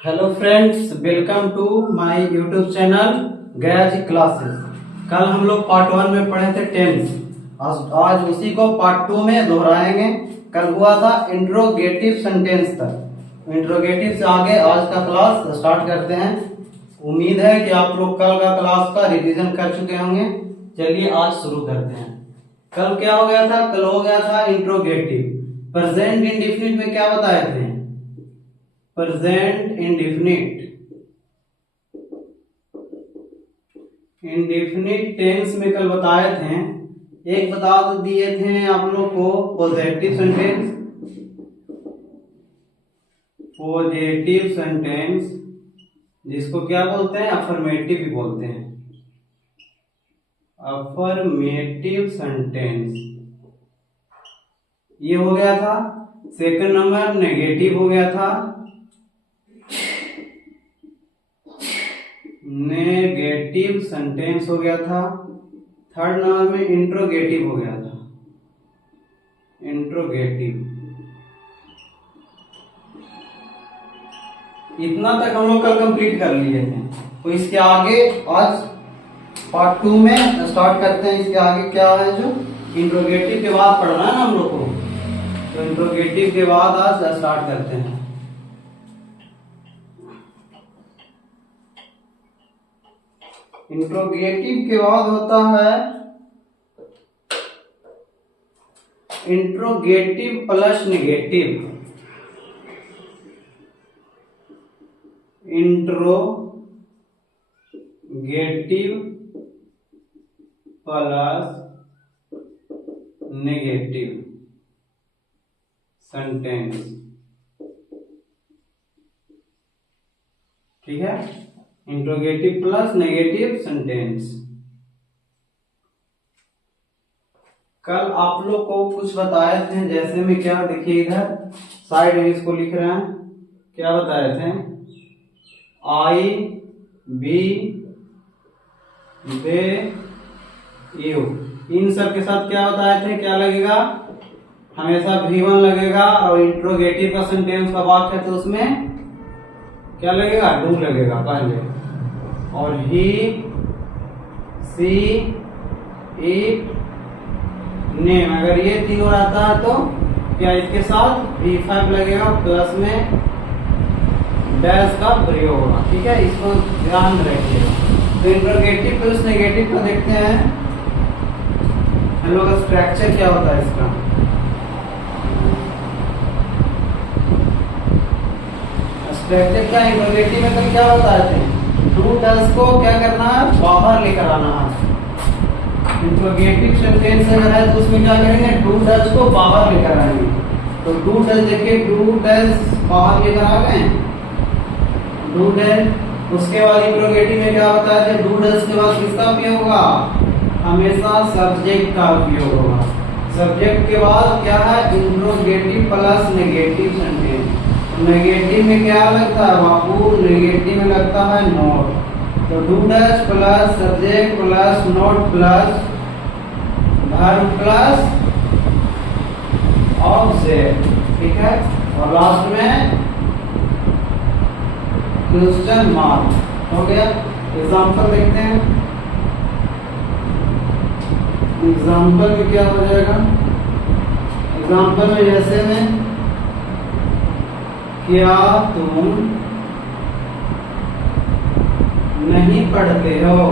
Hello friends, welcome to my YouTube channel Gaya ji classes. कल हम लोग पार्ट 1 में पढ़े थे टेंस। आज उसी को पार्ट 2 में दोहराएंगे। कल हुआ था इंट्रोगेटिव सेंटेंस तक। इंट्रोगेटिव से आगे आज का क्लास स्टार्ट करते हैं। उम्मीद है कि आप लोग कल का क्लास का रिवीजन कर चुके होंगे। चलिए आज शुरू करते हैं। कल क्या हो गया था? कल हो गया था इंट्रोगेटिव। प्रेजेंट इंडेफिनिट में क्या बताए थे? प्रेजेंट इंडेफिनिट टेंस में कल बताए थे। एक बता तो दिए थे आप लोग को पॉजिटिव सेंटेंस जिसको क्या बोलते हैं? अफर्मेटिव भी बोलते हैं। अफर्मेटिव सेंटेंस ये हो गया था। सेकंड नंबर नेगेटिव हो गया था। नेगेटिव सेंटेंस हो गया था। थर्ड नंबर में इंट्रोगेटिव हो गया था। इंट्रोगेटिव। इतना तक हम लोग कल कंप्लीट कर लिए थे। तो इसके आगे आज पार्ट 2 में स्टार्ट करते हैं। इसके आगे क्या है? जो इंट्रोगेटिव के बाद पढ़ना है ना हम लोग को, तो इंट्रोगेटिव के बाद आज स्टार्ट करते हैं। इंट्रोगेटिव के बाद होता है interrogative plus negative. Interrogative plus negative sentence. ठीक है, इंट्रोगेटिव प्लस नेगेटिव सेंटेंस। कल आप लोग को कुछ बताए थे, जैसे में क्या देखिए इधर साइड में इसको लिख रहे हैं। क्या बताए थे? आई बी दे यू, इन सब के साथ क्या बताए थे? क्या लगेगा? हमेशा V1 लगेगा। और इंट्रोगेटिव का सेंटेंस का वाक्य है तो उसमें क्या लगेगा? डू लगेगा पहले। और ही सी इट नेम, अगर ये तीनों रहता है तो क्या इसके साथ V5 लगेगा, प्लस में डैश का प्रयोग होगा। ठीक है, इसको ध्यान रखिएगा। तो इंट्रोगेटिव प्लस नेगेटिव को देखते हैं हम लोग का स्ट्रक्चर क्या होता है इसका। स्ट्रक्चर क्या? इंट्रोगेटिव में कल क्या बताए थे? डू डज को क्या करना है? बाहर लेकर आना है। इंट्रोगेटिव सेंटेंस अगर है तो उसमें क्या करेंगे? डू डज को बाहर लेकर आएंगे। तो डू डज देखिए, डू डज बाहर लेकर आ गए। Do does. उसके बाद इंट्रोगेटिव में क्या बताया था? डू डज के बाद किसका उपयोग होगा? हमेशा सब्जेक्ट का उपयोग होगा। सब्जेक्ट के बाद क्या है? Interrogative plus negative sentence. Negative में क्या लगता है बाबू? नेगेटिव में लगता है नोट। तो do does plus subject plus not plus verb plus object. ठीक है, और लास्ट में क्वेश्चन मार्क हो गया। एग्जाम्पल देखते हैं। एग्जाम्पल में क्या हो जाएगा? एग्जाम्पल में जैसे में क्या तुम नहीं पढ़ते हो?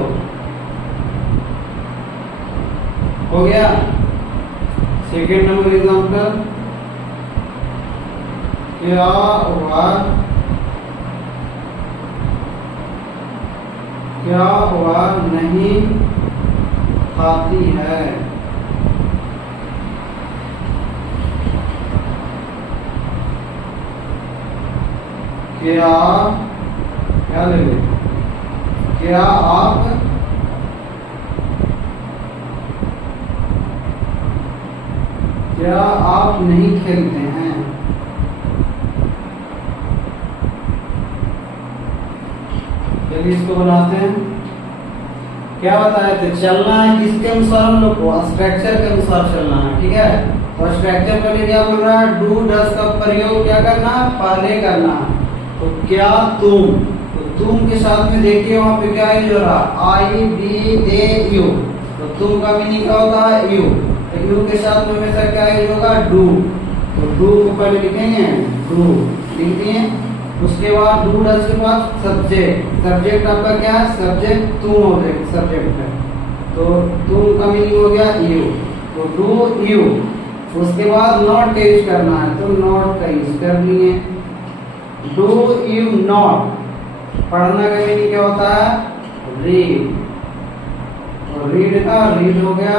हो गया। सेकेंड नंबर एग्जाम्पल, क्या वह नहीं खाती है? क्या लगे? क्या आप नहीं खेलते हैं? चलिए इसको बनाते हैं। क्या बताए थे? चलना है किसके अनुसार? हम लोग को स्ट्रक्चर के अनुसार चलना है। ठीक है, और स्ट्रक्चर के लिए क्या बोल रहा है? डू डज का प्रयोग क्या करना है? पहले करना है। तो क्या तुम, तो तुम के साथ में देखिए वहां पे क्या यूज हो रहा, आई बी दे यू। तो तुम का मीनिंग क्या होता है, यू। तो यू के साथ में हमेशा क्या यूज होगा, डू। तो डू को पहले लिखेंगे, डू लिख दिए। उसके बाद डू डज के बाद सब्जेक्ट, सब्जेक्ट आपका क्या है, सब्जेक्ट तुम हो जाए, सब्जेक्ट है। तो तुम का मीनिंग हो गया यू, तो डू यू। उसके बाद नॉट का यूज करना है, तो नॉट का यूज कर लिए। डू यू नॉट, पढ़ना का मीनिंग क्या होता है, रीड। तो रीड का रीड हो गया,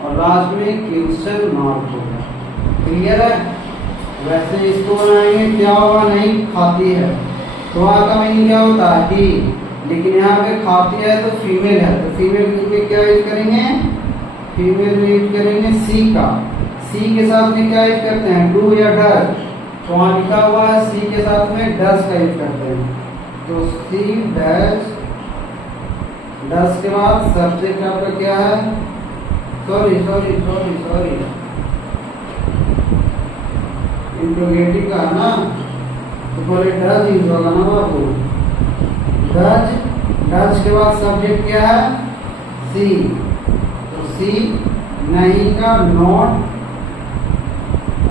और लास्ट में क्वेश्चन मार्क हो गया। क्लियर है। वैसे इसको बनाएंगे क्या होगा, नहीं खाती है, तो वहाँ का मीनिंग क्या होता है, ही। लेकिन यहाँ पे खाती है तो फीमेल है, तो फीमेल के लिए क्या यूज करेंगे, फीमेल में यूज करेंगे सी का। सी के साथ में क्या यूज करते हैं, डू या डज। तो वहाँ लिखा हुआ है सी के साथ में डज का यूज करते हैं। तो सी डज, डज के बाद सब्जेक्ट आपका क्या है, sorry sorry sorry sorry interrogative का है ना, तो पहले डज यूज होगा ना बाबू, डज। डज के बाद सब्जेक्ट क्या है, सी। तो सी, नहीं का नॉट,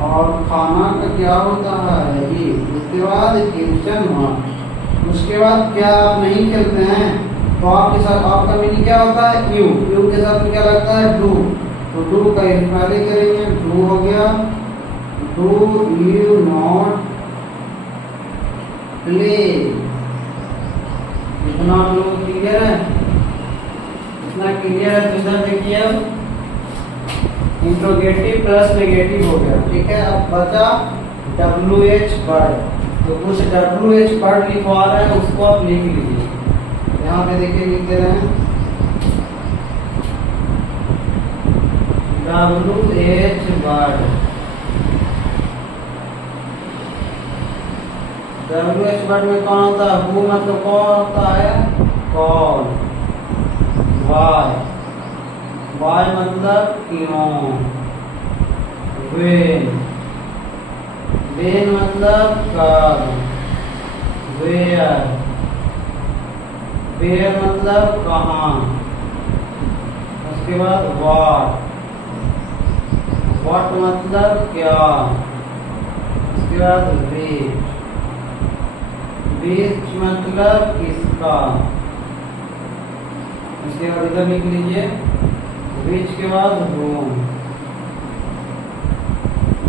और खाना का क्या होता है, ये। उसके बाद क्वेश्चन मार्क। उसके बाद क्या आप नहीं खेलते हैं, तो आपके साथ आपका मीनिंग क्या होता है, यू। यू के साथ में क्या लगता है, डू। तो डू का पहले करेंगे, डू हो गया, डू यू नॉट प्ले। इतना आप लोग क्लियर है, इतना क्लियर है। तो इधर देखिए अब इंट्रोगेटिव प्लस नेगेटिव हो गया, ठीक है। अब बचा WH वर्ड। तो कुछ WH वर्ड लिखवा रहे हैं, उसको आप लिख लीजिए। यहाँ पे देखिए लिख दे रहे हैं, WH वर्ड। WH वर्ड में कौन होता है, हु मतलब कौन होता है, कौन। वाई, वाई मतलब क्यों। वेन, वेन मतलब कब। वेयर, वेयर मतलब कहाँ। उसके बाद व्हाट, व्हाट मतलब क्या। उसके बाद व्हिच, व्हिच मतलब किसका। उसके बाद इधर लिख लीजिए, व्हिच के बाद होम,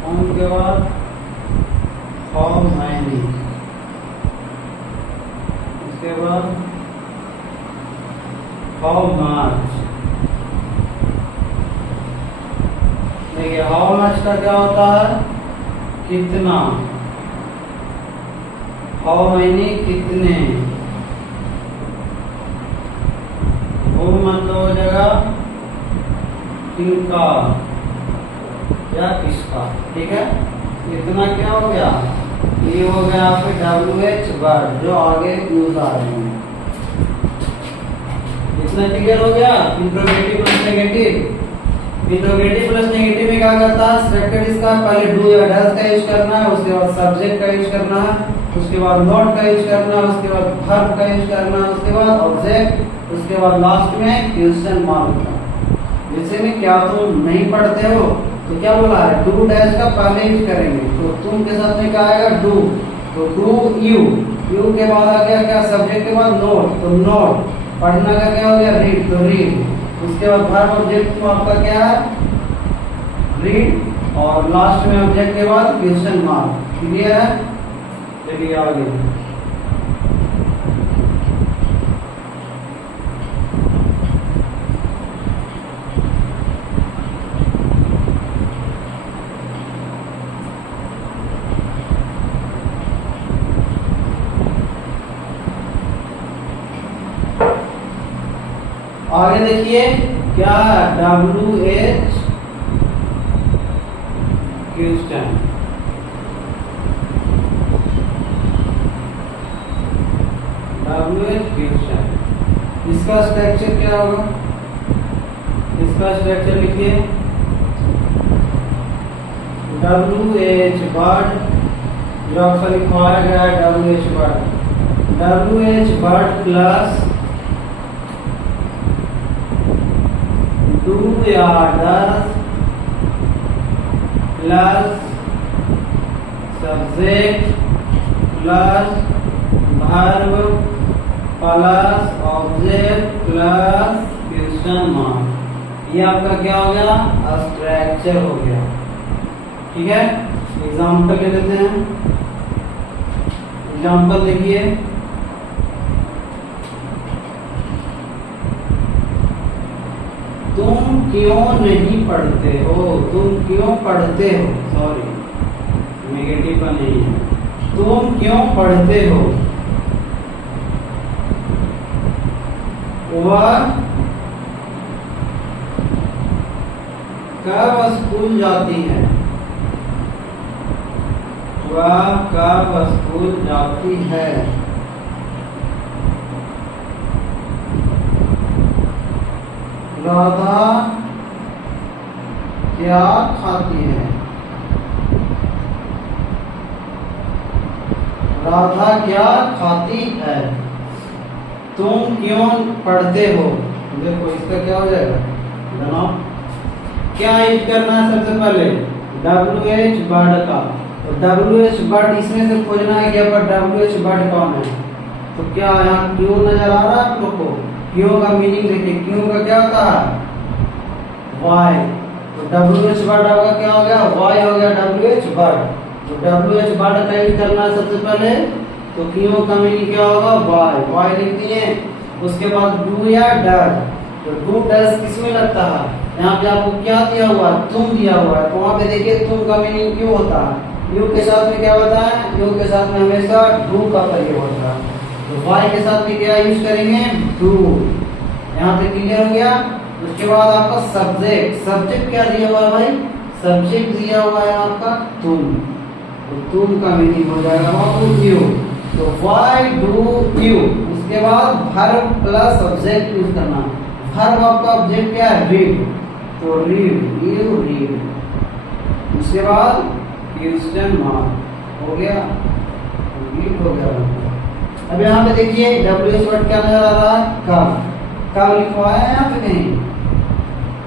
होम के बाद हाउ मैनी। उसके बाद हाउ मच। देखिए हाउ मच का क्या होता है, कितना। हाउ मैनी कितने। वो मतलब हो जाएगा किनका या किसका, ठीक है। इतना क्या हो गया, ये हो गया आपके WH वर्ड जो आगे यूज आ रहे हैं। इतना क्लियर हो गया। Interrogative plus negative. Interrogative plus negative में क्या करता है, स्ट्रक्चर इसका पहले डू या डज का यूज करना है, उसके बाद सब्जेक्ट का यूज करना है, उसके बाद नॉट का यूज करना है, उसके बाद वर्ब का यूज करना है, उसके बाद ऑब्जेक्ट, उसके बाद लास्ट में क्वेश्चन मार्क का। जैसे में क्या तुम नहीं पढ़ते हो, तो क्या बोला है, डू डैश का पहले यूज करेंगे। तो तुम के साथ में क्या आएगा, डू। तो डू यू, यू के बाद आ गया क्या, सब्जेक्ट के बाद नोट, तो नोट। पढ़ना का क्या हो गया, रीड, तो रीड। उसके बाद वर्ब ऑब्जेक्ट तो आपका क्या है, रीड, और लास्ट में ऑब्जेक्ट के बाद क्वेश्चन मार्क। क्लियर है। चलिए आगे। आगे देखिए क्या, WH क्वेश्चन। WH क्वेश्चन, इसका स्ट्रक्चर क्या होगा, इसका स्ट्रक्चर लिखिए, WH वर्ड जो आपका लिखवाया गया है WH word, WH word plus do या does plus subject plus verb plus object plus question mark, ये आपका क्या हो गया, स्ट्रक्चर हो गया। ठीक है, एग्जाम्पल ले लेते हैं। एग्जाम्पल देखिए, तुम क्यों नहीं पढ़ते हो, तुम क्यों पढ़ते हो, सॉरी नेगेटिव का नहीं है, तुम क्यों पढ़ते हो, वह कब स्कूल जाती है, वह कब स्कूल जाती है, राधा क्या खाती है, राधा क्या खाती है, तुम क्यों पढ़ते हो। देखो इसका क्या हो जाएगा, जनाब क्या यूज करना है, सबसे पहले WH वर्ड का, तो WH वर्ड इसमें से खोजना है कि पर WH वर्ड कौन है, तो क्या यहाँ क्यों नजर आ रहा है आप लोग को, क्यों का मीनिंग देखिए, क्यों का क्या होता है, वाई, तो WH वर्ड आपका क्या हो गया, वाई हो गया WH वर्ड, तो WH वर्ड का यूज करना है सबसे पहले, तो क्यों का मीनिंग क्या होगा, वाई, वाई लिख दिए। उसके बाद डू या डज, तो डू डज किसमें लगता है, यहाँ पे आपको क्या दिया हुआ है, तुम दिया हुआ है, तो वहाँ पे देखिए तुम का मीनिंग क्यों होता है, यू के साथ में क्या होता है, यू के साथ में हमेशा डू का प्रयोग होता है, तो वाई के साथ में क्या यूज करेंगे, डू। यहाँ पे क्लियर हो गया। उसके बाद आपका सब्जेक्ट, सब्जेक्ट क्या दिया हुआ है भाई, सब्जेक्ट दिया हुआ है आपका तुम, तो तुम का मीनिंग हो जाएगा वहाँ यू, तो वाई डू यू। उसके बाद वर्ब प्लस ऑब्जेक्ट यूज करना, वर्ब आपका ऑब्जेक्ट क्या है, रीड, तो रीड, यू रीड। उसके बाद क्वेश्चन मार्क हो गया, रीड हो गया। अब यहाँ पे देखिए WH वर्ड क्या नजर आ रहा है, कब लिखवाया है यहाँ पे कहीं,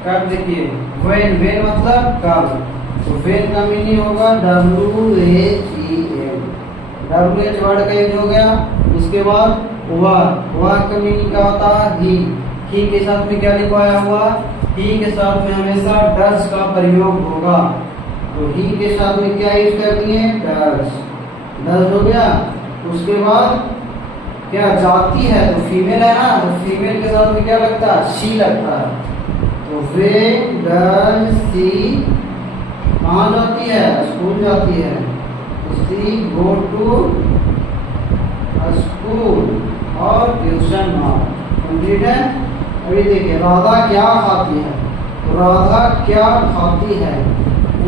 कब देखिए when, when मतलब कब, तो when का मीनिंग होगा WHEN, WH वर्ड का यूज हो गया। उसके बाद वह का मीनिंग क्या होता है, ही के साथ में क्या लिखवाया हुआ, ही के साथ में हमेशा डज का प्रयोग होगा, तो ही के साथ में क्या यूज करती है, डज, डज हो गया। उसके बाद क्या जाती है, तो फीमेल है ना, तो फीमेल के साथ में क्या लगता है, शी लगता है, तो वे डज सी कहाँ जाती है, स्कूल जाती है, तो सी गो टू स्कूल, और ट्यूशन मार्क, कंप्लीट है। अभी देखिए राधा क्या खाती है, तो राधा क्या खाती है,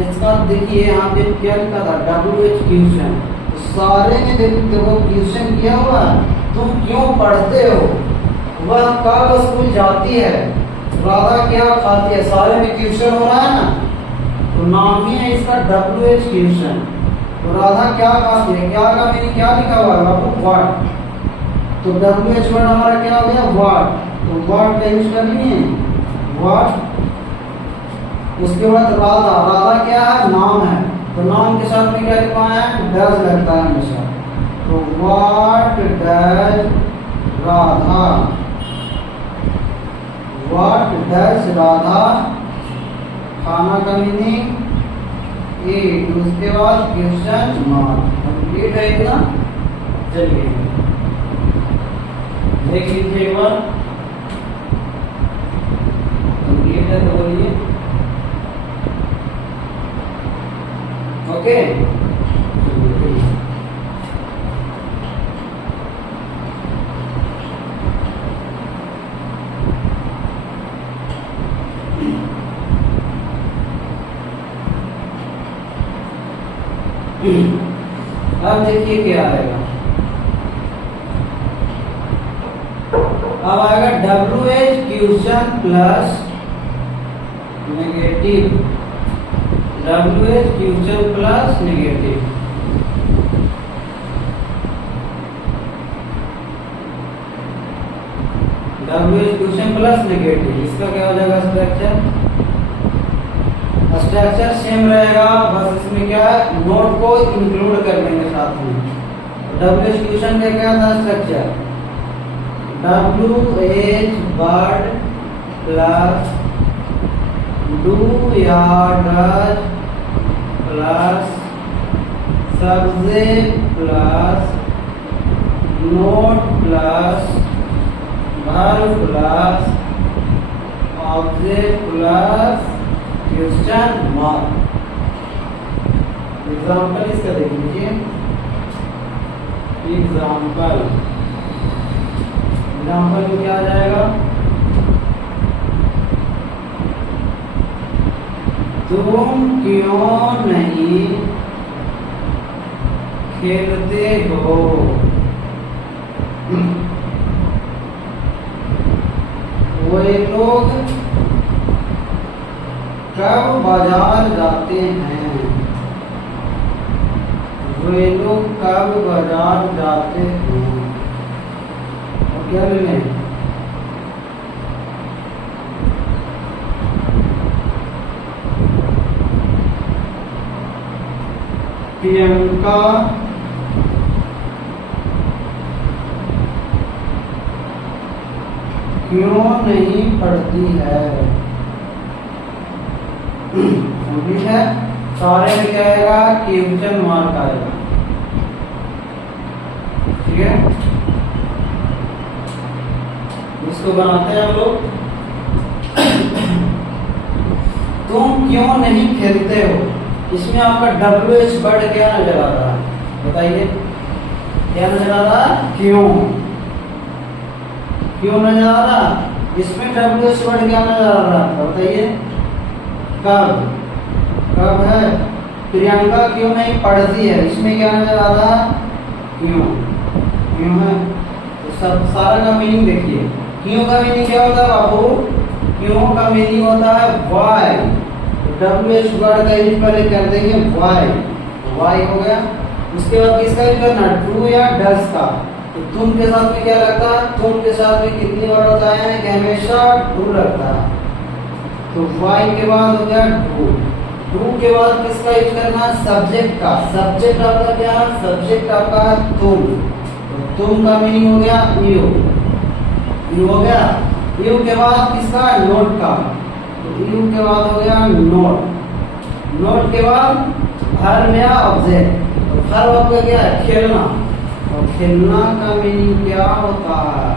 इसका देखिए यहाँ पे क्या लिखा था, WH क्वेश्चन, तो सारे में देखो क्वेश्चन किया हुआ है, तुम क्यों पढ़ते हो, वह कब स्कूल जाती है, राधा क्या खाती है, सारे में क्वेश्चन हो रहा है ना, तो नाम ही है इसका WH क्वेश्चन। तो राधा क्या खाती है, क्या का मीनिंग क्या लिखा हुआ है बाबू, व्हाट, तो WH वर्ड हमारा क्या हो गया, व्हाट, तो व्हाट का यूज करेंगे, व्हाट। उसके बाद राधा, राधा क्या है, नाम है, तो नाम के साथ में क्या लिखवाया है, डज लगता है हमेशा, तो what does Radha, what does Radha, खाना का मीनिंग ईट। उसके बाद क्वेश्चन मार्क, कंप्लीट है इतना। चलिए देख लीजिए एक बार, कंप्लीट है तो बोलिए ओके। अब देखिए क्या आएगा, अब आएगा WH question plus negative, WH question plus negative. W question plus negative, इसका क्या हो जाएगा स्ट्रक्चर? स्ट्रक्चर सेम रहेगा, बस इसमें क्या है नोट को इंक्लूड कर लेंगे साथ में। डब्ल्यू क्वेश्चन का क्या था structure? W H word plus do या does plus subject plus not plus verb plus object plus question mark. Example इसका देख लीजिए। एग्जाम्पल में क्या आ जाएगा? तुम क्यों नहीं खेलते हो? वे लोग कब बाजार जाते हैं? वे लोग कब बाजार जाते हैं? और क्या लेंगे? प्रियंका क्यों नहीं पढ़ती है? ठीक है, सारे में क्या आएगा? क्वेश्चन मार्क आएगा। ठीक है, इसको बनाते हैं हम लोग। तुम क्यों नहीं खेलते हो? इसमें आपका WH वर्ड क्या नजर आ रहा है? बताइए, क्या नजर आ रहा है? क्यों नजर आ रहा? इसमें WH वर्ड क्या नजर आ रहा है? बताइए। कब है? प्रियंका क्यों नहीं पढ़ती है, इसमें क्या नजर आ रहा है? क्यों है। तो सब सारा का मीनिंग देखिए। क्यों का मीनिंग क्या होता है बाबू? क्यों का मीनिंग होता है वाई। WH वर्ड का यूज पहले कर देंगे वाई हो गया। उसके बाद किसका यूज करना? डू या डज का। तो तुम के साथ में क्या लगता है? तुम के साथ में कितनी बार होता है कि हमेशा डू लगता है। तो वाई के बाद हो गया डू के बाद किसका यूज करना? सब्जेक्ट का। सब्जेक्ट आपका क्या? सब्जेक्ट आपका तुम। तो तुम का मीनिंग हो गया यू हो गया। यू के बाद किसका? नोट का। यू के बाद हो गया नोट के बाद वर्ब या ऑब्जेक्ट। तो वर्ब आपका क्या है? खेलना। और खेलना का मीनिंग क्या होता है?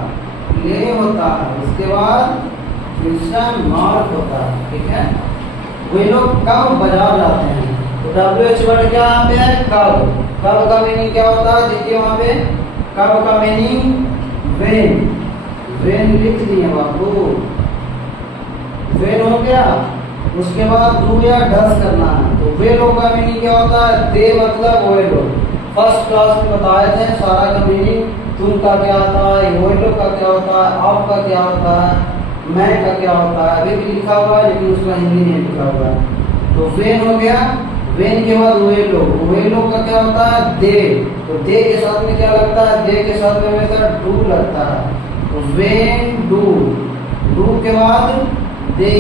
प्ले होता है। उसके बाद क्वेश्चन मार्क होता है। ठीक है, वे लोग कब बाजार जाते हैं? तो WH वर्ड क्या यहाँ पे है? कब का मीनिंग क्या होता है? देखिए वहां पे कब का मीनिंग वेन लिख दिए बाबू। वेन हो गया। उसके बाद डू या डस करना है। तो वे लोग का मीनिंग क्या होता है? दे मतलब वे लोग। फर्स्ट क्लास में बताए थे सारा का मीनिंग। तुम का क्या होता है, वे लोग का क्या होता है, आप का क्या होता है, मैं का क्या होता है। अभी भी लिखा हुआ है लेकिन उसका हिंदी नहीं लिखा हुआ है। तो वेन हो गया। वेन के बाद वे लोग का क्या होता है? दे। तो दे के साथ में क्या लगता है? दे के साथ में हमेशा डू लगता है। तो वेन डू के बाद दे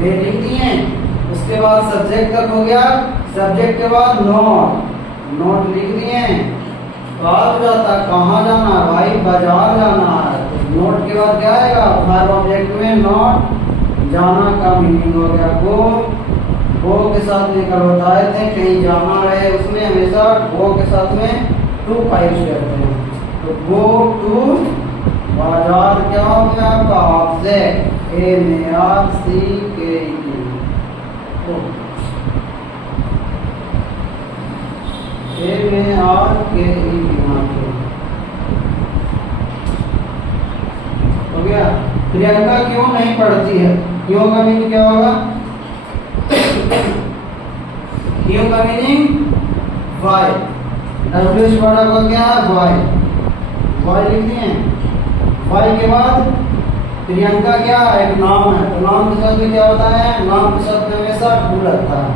लिख दिए। उसके बाद सब्जेक्ट तक हो गया। सब्जेक्ट के बाद नोट लिख दिए। कब जाता है? कहाँ जाना है भाई? बाजार जाना है। तो नोट के बाद क्या आएगा? वर्ब ऑब्जेक्ट में नॉट। जाना का मीनिंग हो गया गो के साथ में कल बताए थे कहीं जाना रहे उसमें हमेशा गो के साथ में टू का यूज करते हैं। तो गो टू बाजार क्या हो गया आपका? Object AMARCKE। हो गया। प्रियंका क्यों नहीं पढ़ती है? क्यों का मीनिंग क्या होगा? क्यों का मीनिंग वाई। WH वर्ड आपका क्या है? वाई लिख दिए। वाई के बाद प्रियंका क्या एक नाम है। तो नाम के साथ में क्या होता है? नाम के साथ में हमेशा डू लगता है।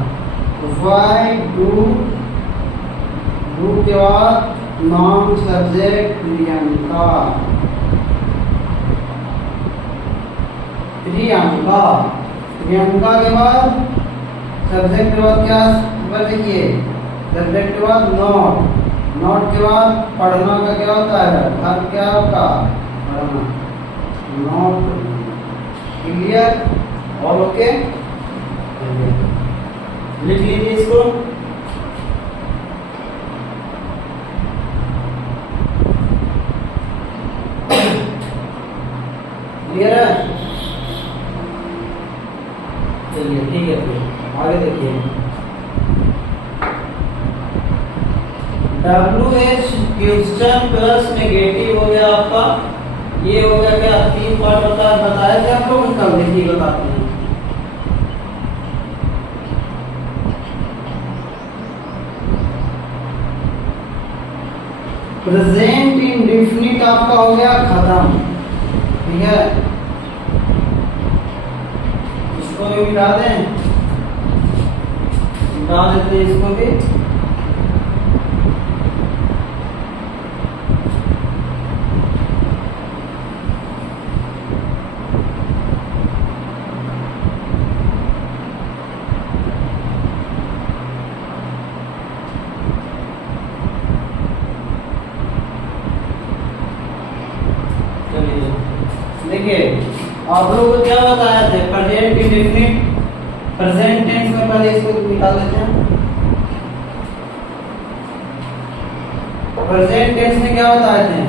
तो वाई डू के बाद नाम सब्जेक्ट प्रियंका। प्रियंका। प्रियंका के बाद सब्जेक्ट के बाद क्या ऊपर देखिए, सब्जेक्ट के बाद नॉट, नॉट के बाद पढ़ना का क्या होता है, वर्ब क्या होता पढ़ना, नॉट। क्लियर और ओके, लिख लीजिए इसको। क्लियर है, चलिए ठीक है, फिर आगे देखिए। WH क्वेश्चन प्लस नेगेटिव हो गया आपका, ये हो गया क्या, 3 पार्ट बताया क्या आप लोग, कल देखिए बताते हैं। प्रेजेंट इंडेफिनिट आपका हो गया खत्म, ठीक है, इसको भी मिटा दें, मिटा देते हैं इसको भी। देखिए आप लोगों को क्या बताया था, प्रेजेंट इंडेफिनिट, प्रेजेंट टेंस में पहले इसको निकाल देते हैं। प्रेजेंट टेंस में क्या बताए थे,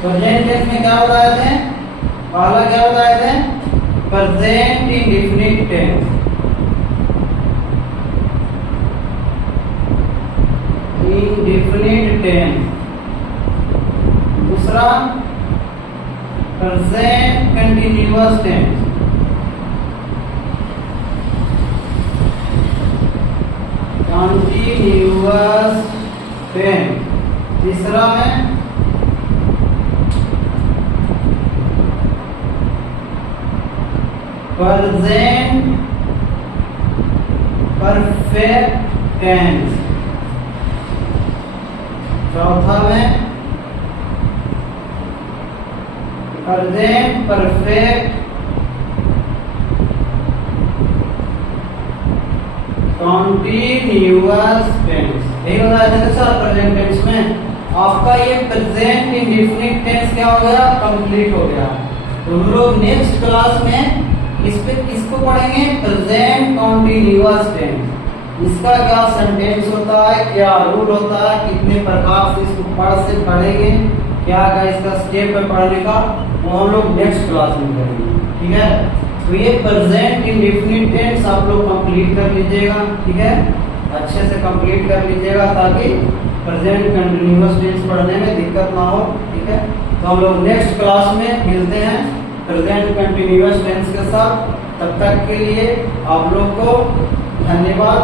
प्रेजेंट टेंस में क्या बताए थे, पहला क्या बताए थे, present indefinite tense, indefinite tense. दूसरा present continuous tense, continuous tense. तीसरा में प्रेजेंट परफेक्ट टेंस। चौथा में प्रेजेंट परफेक्ट कॉन्टिन्यूअस टेंस। यही बताया था सर, प्रेजेंट टेंस में आपका ये प्रेजेंट इंडेफिनिट टेंस क्या हो गया, कंप्लीट हो गया। तो हम लोग नेक्स्ट क्लास में इसको पढ़ेंगे, प्रेजेंट कॉन्टिन्यूअस टेंस। इसका क्या सेंटेंस होता है, क्या रूल होता है, कितने प्रकार से इसको पढ़ेंगे, क्या क्या इसका स्टेप है पढ़ने का, वो हम लोग नेक्स्ट क्लास में करेंगे, ठीक है। तो ये प्रेजेंट इंडेफिनिट टेंस आप लोग कंप्लीट कर लीजिएगा, ठीक है, अच्छे से कंप्लीट कर लीजिएगा ताकि प्रेजेंट कंटिन्यूअस टेंस पढ़ने में दिक्कत ना हो, ठीक है। तो हम लोग नेक्स्ट क्लास में मिलते हैं प्रेजेंट कंटिन्यूअस टेंस के साथ। तब तक के लिए आप लोग को धन्यवाद।